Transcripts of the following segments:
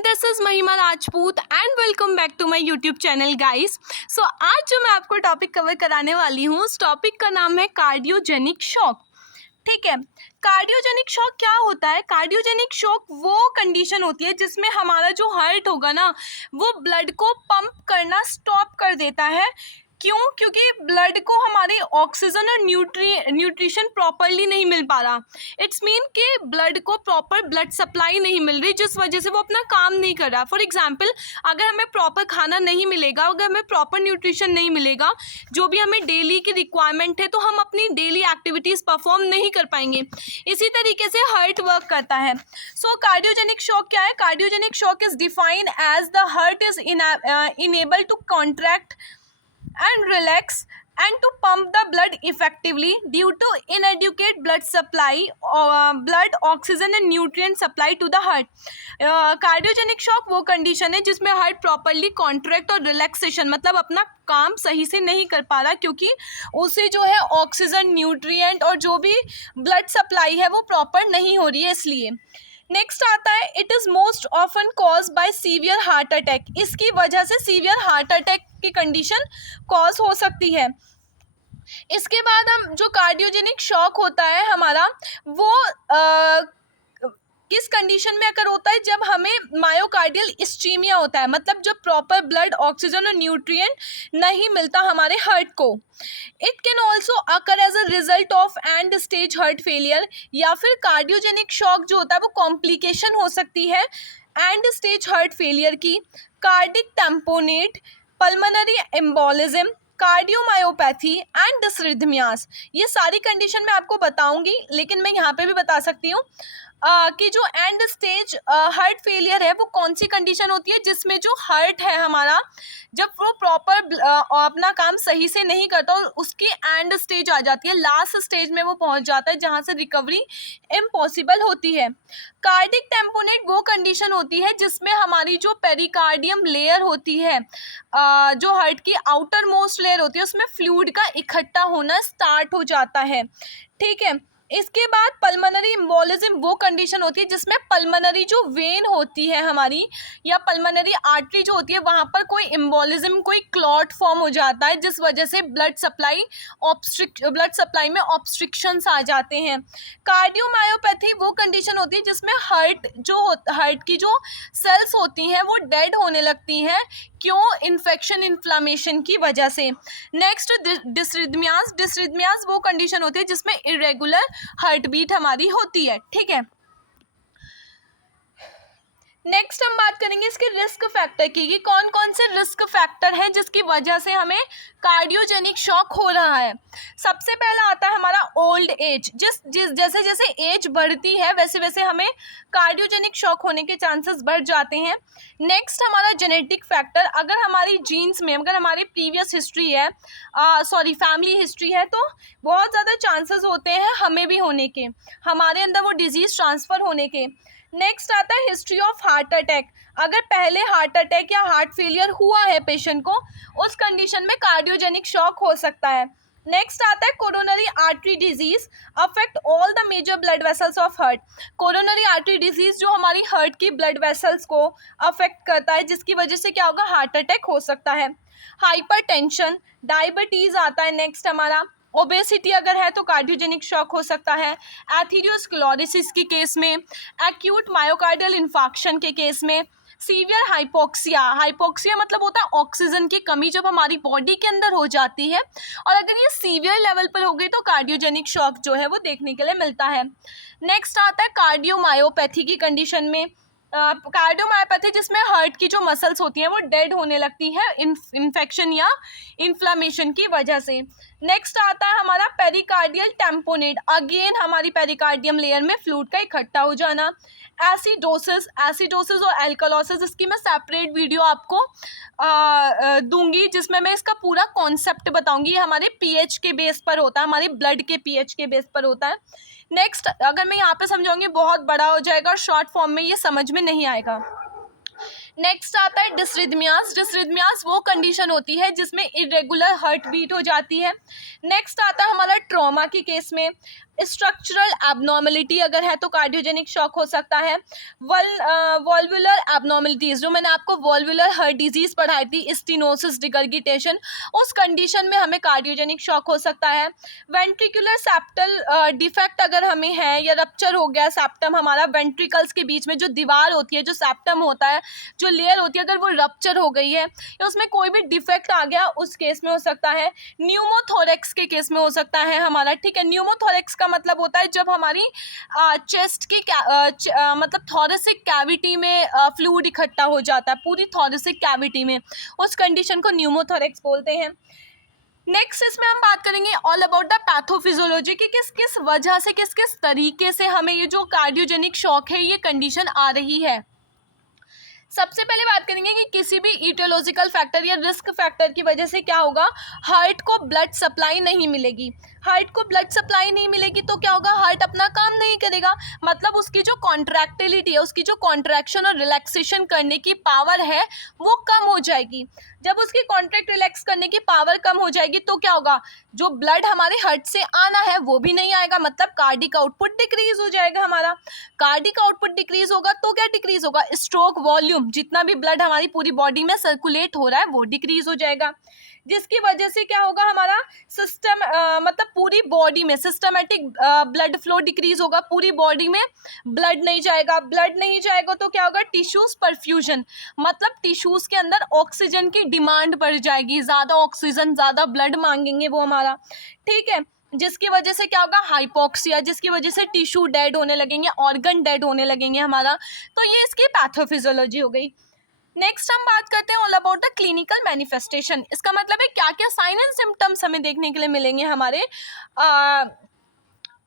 Everyone, this is Mahima Rajput and welcome back to my YouTube channel guys. So आज जो मैं आपको टॉपिक कवर कराने वाली हूँ, उस टॉपिक का नाम है कार्डियोजेनिक शॉक। ठीक है, कार्डियोजेनिक शॉक क्या होता है? कार्डियोजेनिक शॉक वो कंडीशन होती है जिसमें हमारा जो हार्ट होगा ना, वो ब्लड को पंप करना स्टॉप कर देता है। क्यों? क्योंकि ब्लड को हमारे ऑक्सीजन और न्यूट्रिशन प्रॉपरली नहीं मिल पा रहा। इट्स मीन कि ब्लड को प्रॉपर ब्लड सप्लाई नहीं मिल रही, जिस वजह से वो अपना काम नहीं कर रहा। फॉर एग्जांपल, अगर हमें प्रॉपर खाना नहीं मिलेगा, अगर हमें प्रॉपर न्यूट्रिशन नहीं मिलेगा, जो भी हमें डेली की रिक्वायरमेंट है, तो हम अपनी डेली एक्टिविटीज़ परफॉर्म नहीं कर पाएंगे। इसी तरीके से हार्ट वर्क करता है। सो कार्डियोजेनिक शॉक क्या है? Cardiogenic shock is defined as the heart is unable to contract and relax and to pump the blood effectively due to inadequate blood supply, blood oxygen and nutrient supply to the heart. Cardiogenic shock वो condition है जिसमें heart properly contract और relaxation मतलब अपना काम सही से नहीं कर पा रहा, क्योंकि उसे जो है ऑक्सीजन, न्यूट्रिएंट और जो भी ब्लड सप्लाई है वो प्रॉपर नहीं हो रही है। इसलिए नेक्स्ट आता है, it is most often cause by severe heart attack. इसकी वजह से सीवियर हार्ट अटैक की कंडीशन कॉज हो सकती है। इसके बाद हम जो कार्डियोजेनिक शॉक होता है हमारा, वो किस कंडीशन में अगर होता है? जब हमें मायोकार्डियल इस्चीमिया होता है, मतलब जब प्रॉपर ब्लड, ऑक्सीजन और न्यूट्रिएंट नहीं मिलता हमारे हार्ट को। It can also occur as a result of end stage heart failure, या फिर कार्डियोजेनिक शॉक जो होता है वो कॉम्प्लिकेशन हो सकती है एंड स्टेज हार्ट फेलियर की। Cardiac tamponade, pulmonary embolism, cardiomyopathy and dysrhythmias, ये सारी कंडीशन मैं आपको बताऊंगी, लेकिन मैं यहाँ पे भी बता सकती हूँ कि जो एंड स्टेज हार्ट फेलियर है वो कौन सी कंडीशन होती है? जिसमें जो हार्ट है हमारा, जब वो प्रॉपर अपना काम सही से नहीं करता और उसकी एंड स्टेज आ जाती है, लास्ट स्टेज में वो पहुंच जाता है जहां से रिकवरी इम्पॉसिबल होती है। कार्डिक टेम्पोनेट वो कंडीशन होती है जिसमें हमारी जो पेरिकार्डियम लेयर होती है, जो हार्ट की आउटर मोस्ट लेयर होती है, उसमें फ्लूइड का इकट्ठा होना स्टार्ट हो जाता है। ठीक है, इसके बाद पल्मोनरी एम्बोलिज्म वो कंडीशन होती है जिसमें पल्मोनरी जो वेन होती है हमारी, या पल्मोनरी आर्टरी जो होती है, वहाँ पर कोई एम्बोलिज्म, कोई क्लॉट फॉर्म हो जाता है, जिस वजह से ब्लड सप्लाई में ऑब्स्ट्रिक्शंस आ जाते हैं। कार्डियोमायोपैथी वो कंडीशन होती है जिसमें हार्ट की जो सेल्स होती हैं वो डेड होने लगती हैं। क्यों? इन्फेक्शन, इन्फ्लामेशन की वजह से। नेक्स्ट, डिसरिथमियास वो कंडीशन होती है जिसमें इरेगुलर हार्ट बीट हमारी होती है। ठीक है, नेक्स्ट हम बात करेंगे इसके रिस्क फैक्टर की, कि कौन कौन से रिस्क फैक्टर हैं जिसकी वजह से हमें कार्डियोजेनिक शॉक हो रहा है। सबसे पहला आता है हमारा ओल्ड एज। जैसे जैसे एज बढ़ती है वैसे वैसे हमें कार्डियोजेनिक शॉक होने के चांसेस बढ़ जाते हैं। नेक्स्ट हमारा जेनेटिक फैक्टर, अगर हमारी जीन्स में, अगर हमारी प्रीवियस हिस्ट्री है, फैमिली हिस्ट्री है, तो बहुत ज़्यादा चांसेस होते हैं हमें भी होने के, हमारे अंदर वो डिजीज़ ट्रांसफ़र होने के। नेक्स्ट आता है हिस्ट्री ऑफ हार्ट अटैक। अगर पहले हार्ट अटैक या हार्ट फेलियर हुआ है पेशेंट को, उस कंडीशन में कार्डियोजेनिक शॉक हो सकता है। नेक्स्ट आता है coronary artery disease affect all the major blood vessels of heart. Coronary artery disease जो हमारी हार्ट की ब्लड वेसल्स को अफेक्ट करता है, जिसकी वजह से क्या होगा? हार्ट अटैक हो सकता है। हाइपरटेंशन, डायबिटीज आता है। नेक्स्ट हमारा ओबेसिटी अगर है तो कार्डियोजेनिक शॉक हो सकता है। एथेरोस्क्लेरोसिस के केस में, एक्यूट मायोकार्डियल इन्फार्क्शन के केस में, सीवियर हाइपोक्सिया मतलब होता है ऑक्सीजन की कमी जब हमारी बॉडी के अंदर हो जाती है, और अगर ये सीवियर लेवल पर हो गई तो कार्डियोजेनिक शॉक जो है वो देखने के लिए मिलता है। नेक्स्ट आता है कार्डियोमायोपैथी की कंडीशन में। कार्डियोमायोपैथी जिसमें हार्ट की जो मसल्स होती हैं वो डेड होने लगती है इन्फेक्शन या इन्फ्लामेशन की वजह से। नेक्स्ट आता है हमारा पेरिकार्डियल टैम्पोनेट। अगेन हमारी पेरिकार्डियम लेयर में फ्लूइड का इकट्ठा हो जाना। एसिडोसिस और एल्कलोसिस, इसकी मैं सेपरेट वीडियो आपको दूंगी जिसमें मैं इसका पूरा कॉन्सेप्ट बताऊंगी। ये हमारे पीएच के बेस पर होता है, हमारे ब्लड के पीएच के बेस पर होता है। नेक्स्ट, अगर मैं यहाँ पे समझाऊंगी बहुत बड़ा हो जाएगा और शॉर्ट फॉर्म में ये समझ में नहीं आएगा। नेक्स्ट आता है डिसरिथमियास वो कंडीशन होती है जिसमें इरेगुलर हार्ट बीट हो जाती है। नेक्स्ट आता है हमारा ट्रॉमा के केस में। स्ट्रक्चरल एबनॉर्मलिटी अगर है तो कार्डियोजेनिक शॉक हो सकता है। वॉल्वुलर एबनॉर्मलिटीज, जो मैंने आपको वॉल्वुलर हार्ट डिजीज पढ़ाई थी, स्टेनोसिस, रिगर्गिटेशन, उस कंडीशन में हमें कार्डियोजेनिक शॉक हो सकता है। वेंट्रिकुलर सेप्टल डिफेक्ट अगर हमें है या रप्चर हो गया सेप्टम, हमारा वेंट्रिकल्स के बीच में जो दीवार होती है, जो सेप्टम होता है, जो लेयर होती है, अगर वो रप्चर हो गई है या उसमें कोई भी डिफेक्ट आ गया, उस केस में हो सकता है। न्यूमोथोरेक्स के केस में हो सकता है हमारा, ठीक है। न्यूमोथोरेक्स का मतलब होता है जब हमारी चेस्ट की मतलब थोरेसिक कैविटी में फ्लूइड इकट्ठा हो जाता है, पूरी थोरेसिक कैविटी में, उस कंडीशन को न्यूमोथोरेक्स बोलते हैं। नेक्स्ट इसमें हम बात करेंगे ऑल अबाउट द पैथोफिजियोलॉजी की, किस किस वजह से, किस किस तरीके से हमें ये जो कार्डियोजेनिक शॉक है ये कंडीशन आ रही है। सबसे पहले बात करेंगे कि किसी भी इटियोलॉजिकल फैक्टर या रिस्क फैक्टर की वजह से क्या होगा, हार्ट को ब्लड सप्लाई नहीं मिलेगी। हार्ट को ब्लड सप्लाई नहीं मिलेगी तो क्या होगा, हार्ट अपना काम नहीं करेगा, मतलब उसकी जो कॉन्ट्रैक्टिलिटी है, उसकी जो कॉन्ट्रैक्शन और रिलैक्सेशन करने की पावर है वो कम हो जाएगी। जब उसकी कॉन्ट्रैक्ट रिलैक्स करने की पावर कम हो जाएगी तो क्या होगा, जो ब्लड हमारे हार्ट से आना है वो भी नहीं आएगा, मतलब कार्डिक आउटपुट डिक्रीज हो जाएगा हमारा। कार्डिक आउटपुट डिक्रीज होगा तो क्या डिक्रीज होगा, स्ट्रोक वॉल्यूम, जितना भी ब्लड हमारी पूरी बॉडी में सर्कुलेट हो रहा है वो डिक्रीज हो जाएगा, जिसकी वजह से क्या होगा, हमारा सिस्टम मतलब पूरी बॉडी में सिस्टमेटिक ब्लड फ्लो डिक्रीज होगा, पूरी बॉडी में ब्लड नहीं जाएगा। ब्लड नहीं जाएगा तो क्या होगा, टिश्यूज परफ्यूजन, मतलब टिश्यूज के अंदर ऑक्सीजन की डिमांड बढ़ जाएगी, ज़्यादा ऑक्सीजन, ज़्यादा ब्लड मांगेंगे वो हमारा, ठीक है, जिसकी वजह से क्या होगा, हाइपोक्सिया, जिसकी वजह से टिश्यू डेड होने लगेंगे, ऑर्गन डेड होने लगेंगे हमारा। तो ये इसकी पैथोफिजियोलॉजी हो गई। नेक्स्ट हम बात करते हैं all about the clinical manifestation. इसका मतलब है क्या क्या साइन एंड सिम्टम्स हमें देखने के लिए मिलेंगे हमारे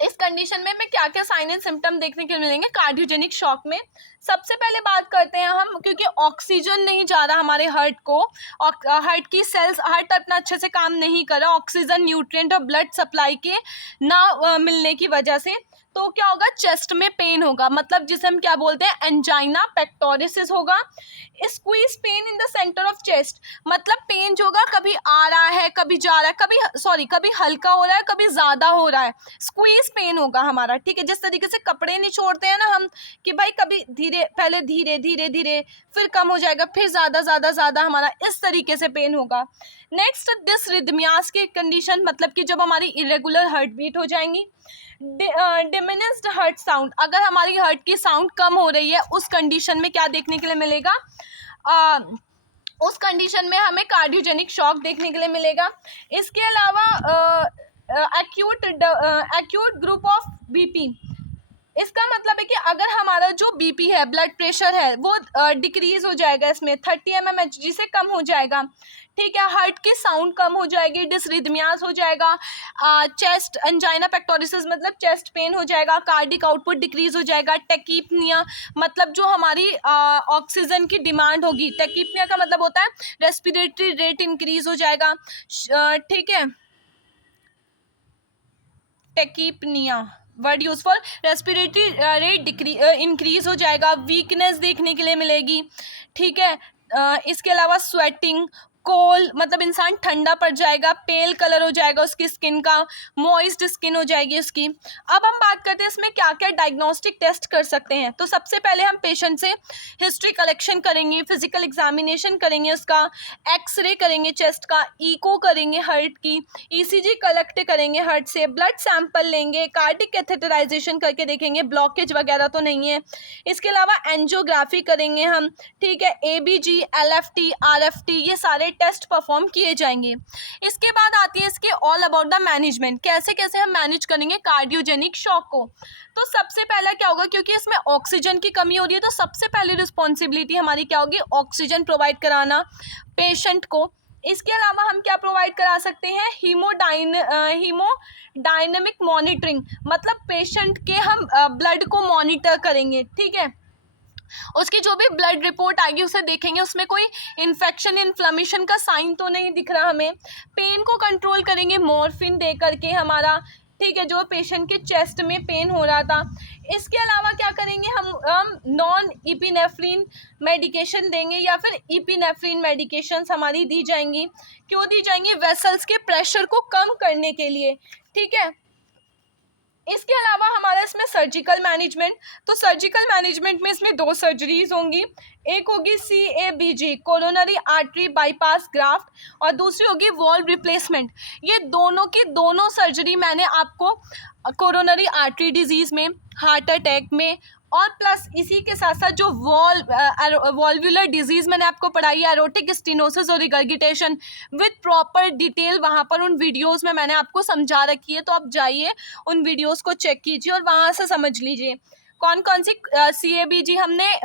इस कंडीशन में, हमें क्या क्या साइन एंड सिम्टम देखने के लिए मिलेंगे कार्डियोजेनिक शॉक में। सबसे पहले बात करते हैं हम, क्योंकि ऑक्सीजन नहीं जा रहा हमारे हार्ट को, हार्ट की सेल्स, हार्ट अपना अच्छे से काम नहीं कर रहा, ऑक्सीजन, न्यूट्रिएंट और ब्लड सप्लाई के ना मिलने की वजह से, तो क्या होगा, चेस्ट में पेन होगा, मतलब जिसे हम क्या बोलते हैं, एंजाइना पेक्टोरिसिस होगा। Squeeze pain in the centre of chest, मतलब पेन जो होगा कभी आ रहा है, कभी जा रहा है, कभी हल्का हो रहा है, कभी ज़्यादा हो रहा है, स्क्वीज पेन होगा हमारा, ठीक है। जिस तरीके से कपड़े निचोड़ते हैं ना हम, कि भाई कभी धीरे, पहले धीरे धीरे धीरे, फिर कम हो जाएगा, फिर ज़्यादा ज़्यादा ज़्यादा, हमारा इस तरीके से पेन होगा। नेक्स्ट डिसरिथमियास की कंडीशन, मतलब कि जब हमारी इरेगुलर हार्ट बीट हो जाएंगी। डिमिनिश्ड हार्ट साउंड, अगर हमारी हार्ट की साउंड कम हो रही है, उस कंडीशन में क्या देखने के लिए मिलेगा, उस कंडीशन में हमें कार्डियोजेनिक शॉक देखने के लिए मिलेगा। इसके अलावा एक्यूट ग्रुप ऑफ बीपी, इसका मतलब है कि अगर हमारा जो बीपी है, ब्लड प्रेशर है, वो डिक्रीज हो जाएगा, इसमें 30 mmHg से कम हो जाएगा, ठीक है। हार्ट की साउंड कम हो जाएगी, डिसरिथमियास हो जाएगा, चेस्ट एंजाइना पेक्टोरिसिस मतलब चेस्ट पेन हो जाएगा, कार्डिक आउटपुट डिक्रीज हो जाएगा, टेकीपनिया मतलब जो हमारी ऑक्सीजन की डिमांड होगी, टेकीपनिया का मतलब होता है रेस्पिरेटरी रेट इंक्रीज हो जाएगा, ठीक है, tachypnoea word use for, respiratory rate increase हो जाएगा, वीकनेस देखने के लिए मिलेगी, ठीक है। इसके अलावा स्वेटिंग, कोल्ड मतलब इंसान ठंडा पड़ जाएगा, पेल कलर हो जाएगा उसकी स्किन का, मॉइस्ट स्किन हो जाएगी उसकी। अब हम बात करते हैं इसमें क्या क्या डायग्नोस्टिक टेस्ट कर सकते हैं। तो सबसे पहले हम पेशेंट से हिस्ट्री कलेक्शन करेंगे, फिजिकल एग्जामिनेशन करेंगे, उसका एक्सरे करेंगे चेस्ट का, इको करेंगे हार्ट की, ईसीजी कलेक्ट करेंगे हार्ट से, ब्लड सैंपल लेंगे, कार्डिक कैथेटराइजेशन करके देखेंगे ब्लॉकेज वगैरह तो नहीं है। इसके अलावा एंजियोग्राफी करेंगे हम, ठीक है, एबीजी, एलएफटी, आरएफटी, ये सारे टेस्ट परफॉर्म किए जाएंगे। इसके बाद आती है इसके ऑल अबाउट द मैनेजमेंट, कैसे कैसे हम मैनेज करेंगे कार्डियोजेनिक शॉक को। तो सबसे पहला क्या होगा, क्योंकि इसमें ऑक्सीजन की कमी हो रही है, तो सबसे पहली रिस्पॉन्सिबिलिटी हमारी क्या होगी, ऑक्सीजन प्रोवाइड कराना पेशेंट को। इसके अलावा हम क्या प्रोवाइड करा सकते हैं, हीमोडायनेमिक मॉनिटरिंग, मतलब पेशेंट के हम ब्लड को मॉनिटर करेंगे, ठीक है। उसकी जो भी ब्लड रिपोर्ट आएगी उसे देखेंगे, उसमें कोई इन्फेक्शन, इन्फ्लेमेशन का साइन तो नहीं दिख रहा हमें। पेन को कंट्रोल करेंगे मॉर्फिन दे करके हमारा, ठीक है, जो पेशेंट के चेस्ट में पेन हो रहा था। इसके अलावा क्या करेंगे, हम नॉन इपिनेफ्रिन मेडिकेशन देंगे, या फिर इपिनेफ्रिन मेडिकेशंस हमारी दी जाएंगी। क्यों दी जाएंगी, वेसल्स के प्रेशर को कम करने के लिए, ठीक है। इसके अलावा हमारा इसमें सर्जिकल मैनेजमेंट, तो सर्जिकल मैनेजमेंट में इसमें 2 सर्जरीज होंगी। एक होगी CABG coronary artery bypass graft, और दूसरी होगी वॉल्व रिप्लेसमेंट। ये दोनों की दोनों सर्जरी मैंने आपको कोरोनरी आर्टरी डिजीज़ में, हार्ट अटैक में, और प्लस इसी के साथ साथ जो वॉल्वुलर डिजीज़ मैंने आपको पढ़ाई है, एरोटिक स्टेनोसिस और रिगर्गिटेशन, विद प्रॉपर डिटेल वहाँ पर उन वीडियोस में मैंने आपको समझा रखी है। तो आप जाइए उन वीडियोस को चेक कीजिए और वहाँ से समझ लीजिए कौन कौन सी CABG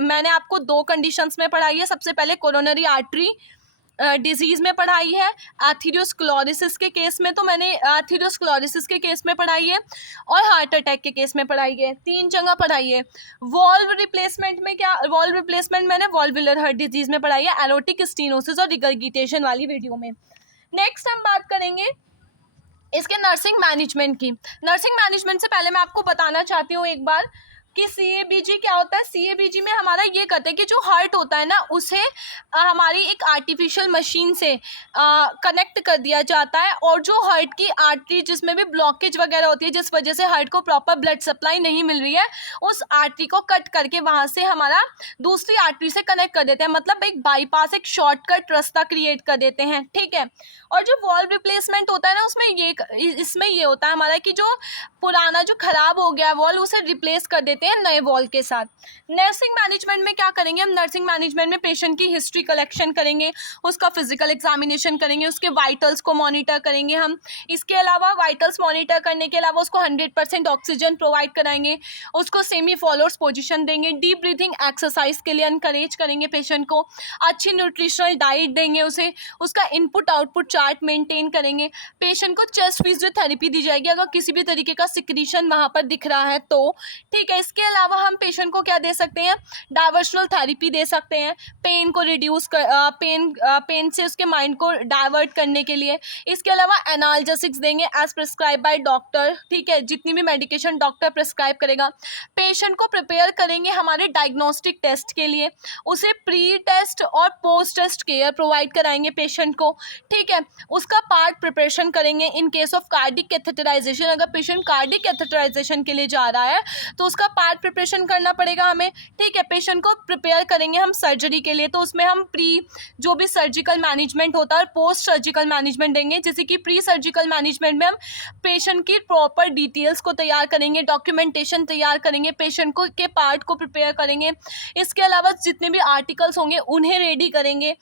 मैंने आपको 2 कंडीशंस में पढ़ाई है। सबसे पहले कोरोनरी आर्टरी डिजीज़ में पढ़ाई है, एथेरोस्क्लेरोसिस के केस में तो मैंने एथेरोस्क्लेरोसिस के केस में पढ़ाई है, और हार्ट अटैक के केस में पढ़ाई है। 3 जगह पढ़ाई है। वॉल्व रिप्लेसमेंट में क्या, वॉल्व रिप्लेसमेंट मैंने वॉल्वुलर हार्ट डिजीज़ में पढ़ाई है, एरोटिक स्टेनोसिस और रिगर्गिटेशन वाली वीडियो में। नेक्स्ट हम बात करेंगे इसके नर्सिंग मैनेजमेंट की। नर्सिंग मैनेजमेंट से पहले मैं आपको बताना चाहती हूँ एक बार कि CABG क्या होता है। CABG में हमारा ये करते हैं कि जो हार्ट होता है ना, उसे हमारी एक आर्टिफिशियल मशीन से कनेक्ट कर दिया जाता है, और जो हार्ट की आर्टरी जिसमें भी ब्लॉकेज वगैरह होती है, जिस वजह से हार्ट को प्रॉपर ब्लड सप्लाई नहीं मिल रही है, उस आर्टरी को कट करके वहाँ से हमारा दूसरी आर्टरी से कनेक्ट कर देते हैं। मतलब एक बाईपास, एक शॉर्टकट रास्ता क्रिएट कर देते हैं, ठीक है। और जो वॉल्व रिप्लेसमेंट होता है ना, इसमें ये होता है हमारा कि जो पुराना जो खराब हो गया वॉल्व, उसे रिप्लेस कर देते हैं नए वॉल्व के साथ। नर्सिंग मैनेजमेंट में क्या करेंगे हम, नर्सिंग मैनेजमेंट में पेशेंट की हिस्ट्री कलेक्शन करेंगे, उसका फिजिकल एग्जामिनेशन करेंगे, उसके वाइटल्स को मॉनिटर करेंगे हम। इसके अलावा वाइटल्स मॉनिटर करने के अलावा उसको 100% ऑक्सीजन प्रोवाइड कराएंगे, उसको सेमी फॉलोअर्स पोजीशन देंगे, डीप ब्रीथिंग एक्सरसाइज के लिए इनकरेज करेंगे पेशेंट को, अच्छी न्यूट्रिशनल डाइट देंगे उसे, उसका इनपुट आउटपुट चार्ट मेंटेन करेंगे। पेशेंट को चेस्ट फिजियोथेरेपी दी जाएगी अगर किसी भी तरीके का सिक्रीशन वहाँ पर दिख रहा है तो, ठीक है। इसके अलावा हम पेशेंट को क्या दे सकते हैं, डाइवर्शनल थेरेपी दे सकते हैं, पेन को रिड्यूस कर पेन से उसके माइंड को डाइवर्ट करने के लिए। इसके अलावा एनाल्जेसिक्स देंगे एज प्रिस्क्राइब बाय डॉक्टर, ठीक है, जितनी भी मेडिकेशन डॉक्टर प्रिस्क्राइब करेगा। पेशेंट को प्रिपेयर करेंगे हमारे डायग्नोस्टिक टेस्ट के लिए, उसे प्री टेस्ट और पोस्ट टेस्ट केयर प्रोवाइड कराएंगे पेशेंट को, ठीक है। उसका पार्ट प्रिपरेशन करेंगे in case of cardiac catheterization. अगर पेशेंट कार्डिक कैथेटराइजेशन के लिए जा रहा है तो उसका पार्ट प्रिपरेशन करना पड़ेगा हमें, ठीक है। पेशेंट को प्रिपेयर करेंगे हम सर्जरी के लिए, तो उसमें हम प्री जो भी सर्जिकल मैनेजमेंट होता है, पोस्ट सर्जिकल मैनेजमेंट देंगे। जैसे कि प्री सर्जिकल मैनेजमेंट में हम पेशेंट की प्रॉपर डिटेल्स को तैयार करेंगे, डॉक्यूमेंटेशन तैयार करेंगे, पेशेंट को के पार्ट को प्रिपेयर करेंगे। इसके अलावा जितने भी आर्टिकल्स होंगे उन्हें रेडी करेंगे,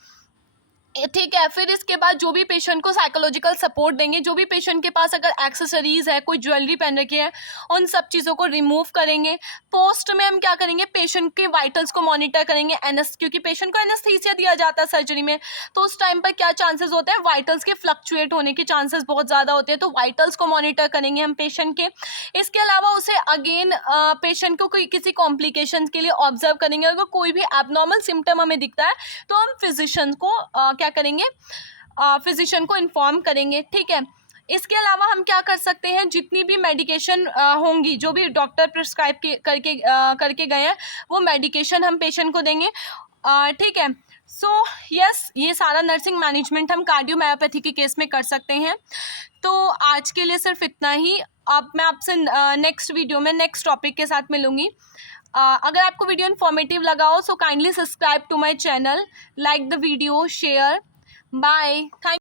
ठीक है। फिर इसके बाद जो भी पेशेंट को साइकोलॉजिकल सपोर्ट देंगे, जो भी पेशेंट के पास अगर एक्सेसरीज है, कोई ज्वेलरी पहन रखी है, उन सब चीज़ों को रिमूव करेंगे। पोस्ट में हम क्या करेंगे, पेशेंट के वाइटल्स को मॉनिटर करेंगे, क्योंकि पेशेंट को एनेस्थीसिया दिया जाता है सर्जरी में, तो उस टाइम पर क्या चांसेस होते हैं, वाइटल्स के फ्लक्चुएट होने के चांसेस बहुत ज़्यादा होते हैं, तो वाइटल्स को मॉनिटर करेंगे हम पेशेंट के। इसके अलावा उसे अगेन पेशेंट को कोई किसी कॉम्प्लिकेशन के लिए ऑब्जर्व करेंगे। अगर कोई भी एबनॉर्मल सिम्टम हमें दिखता है तो हम फिजिशियन को क्या करेंगे, फिजिशियन को इन्फॉर्म करेंगे, ठीक है। इसके अलावा हम क्या कर सकते हैं, जितनी भी मेडिकेशन होंगी, जो भी डॉक्टर प्रिस्क्राइब करके गए हैं, वो मेडिकेशन हम पेशेंट को देंगे, ठीक है। सो यस, ये सारा नर्सिंग मैनेजमेंट हम कार्डियोमायोपैथी के केस में कर सकते हैं। तो आज के लिए सिर्फ इतना ही। अब मैं आपसे नेक्स्ट वीडियो में नेक्स्ट टॉपिक के साथ मिलूंगी। अगर आपको वीडियो इन्फॉर्मेटिव लगा हो so kindly subscribe to my channel, like the video, share, bye, thank